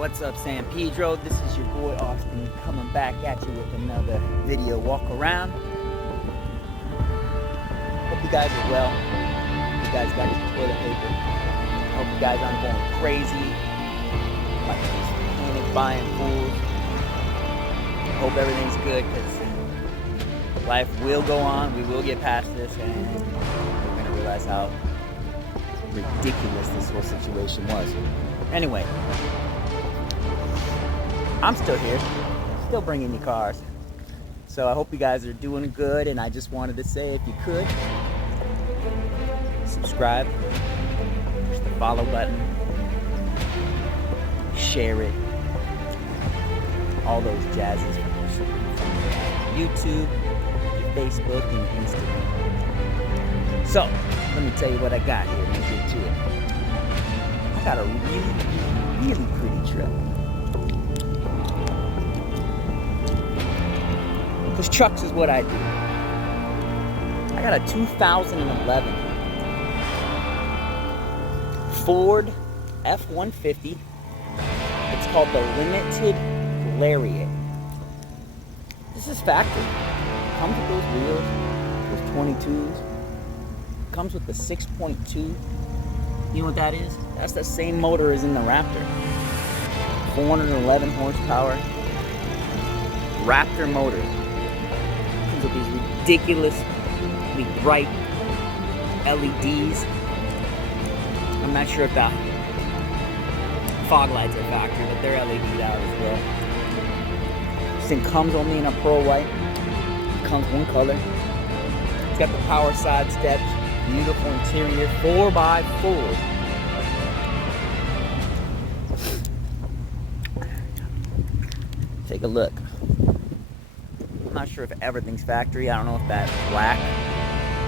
What's up, San Pedro? This is your boy Austin coming back at you with another video walk around. Hope you guys are well. Hope you guys got your toilet paper. Hope you guys aren't going crazy like these panic buying fools. Hope everything's good, because life will go on. We will get past this, and we're gonna realize how ridiculous this whole situation was. Anyway, I'm still here, still bringing you cars. So I hope you guys are doing good, and I just wanted to say, if you could, subscribe, push the follow button, share it, all those jazzes from YouTube, Facebook, and Instagram. So, let me tell you what I got here. Let me get to it. I got a really pretty truck. Because trucks is what I do. I got a 2011 Ford F150. It's called the Limited LARIAT. This is factory. Comes with those wheels, those 22s. Comes with the 6.2. You know what that is? That's the same motor as in the Raptor. 411 horsepower. Raptor motor. Comes with these ridiculously bright LEDs. I'm not sure if the fog lights are factory, but they're LED'd out as well. This thing comes only in a pearl white. It comes one color. It's got the power side steps. Beautiful interior, 4x4. Take a look. I'm not sure if everything's factory. I don't know if that black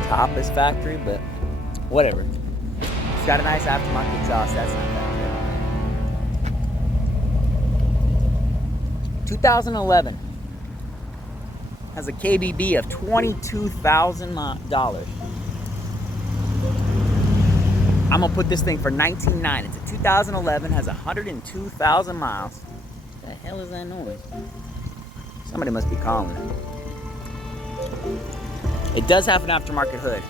top is factory, but whatever. It's got a nice aftermarket exhaust. That's not that good. 2011 has a KBB of $22,000. I'm gonna put this thing for $19,900. It's a 2011, has 102,000 miles. What the hell is that noise? Somebody must be calling. It does have an aftermarket hood.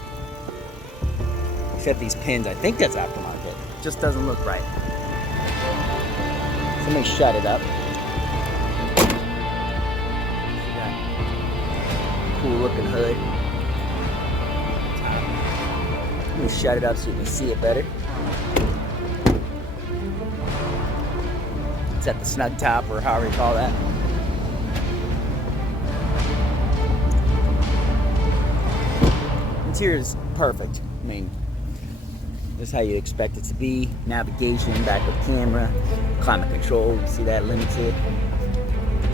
Except these pins, I think that's aftermarket. It just doesn't look right. Somebody shut it up. Cool looking hood. Let me shut it up so you can see it better. It's at the snug top, or however you call that. Interior is perfect. I mean, this is how you expect it to be. Navigation, backup camera, climate control. You see that limited.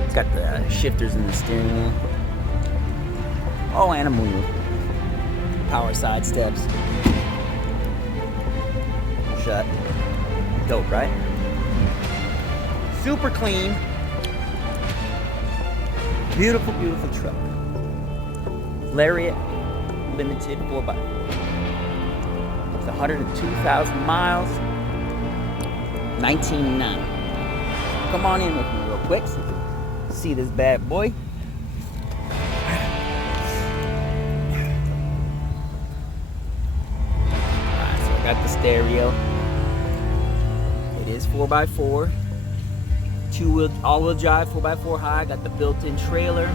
It's got the shifters in the steering wheel. Oh, and a moonroof. Power side steps. Shut. Dope, right? Super clean. Beautiful, beautiful truck. LARIAT Limited 4x4. It's 102,000 miles. 19.9. Come on in with me real quick so you can see this bad boy. Got the stereo. It is 4x4. Two-wheel, all-wheel drive, 4x4 high. Got the built-in trailer.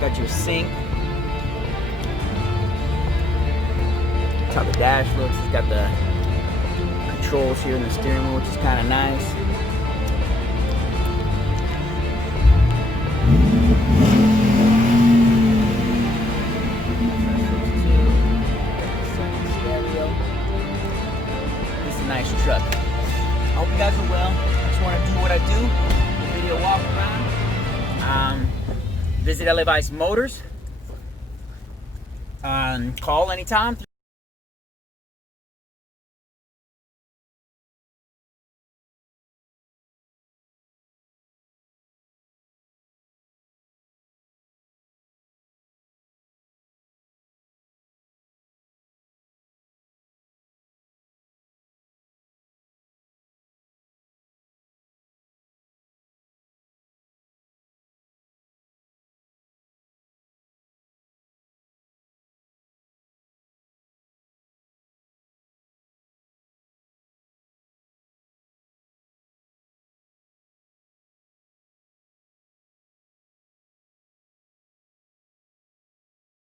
Got your sink. That's how the dash looks. It's got the controls here in the steering wheel, which is kind of nice. Nice truck. I hope you guys are well. I just want to do what I do. Video walk around. Visit LA Vice Motors. Call anytime,